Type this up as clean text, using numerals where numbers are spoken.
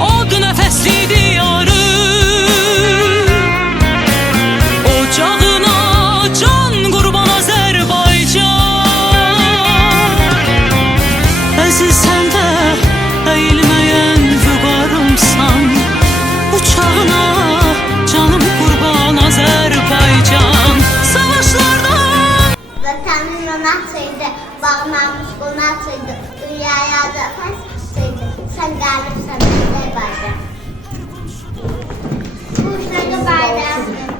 Od nefesli diyarı, ocağına can kurban Azerbaycan. Əziz sən də eğilməyən vüqarımsan, uçağına canım kurban Azerbaycan. Savaşlardan Vətənin anasıydı, bağlamış qonasıydı, dünyaya da fəslidir. Sən qalibsən Azərbaycan. Bu bayram.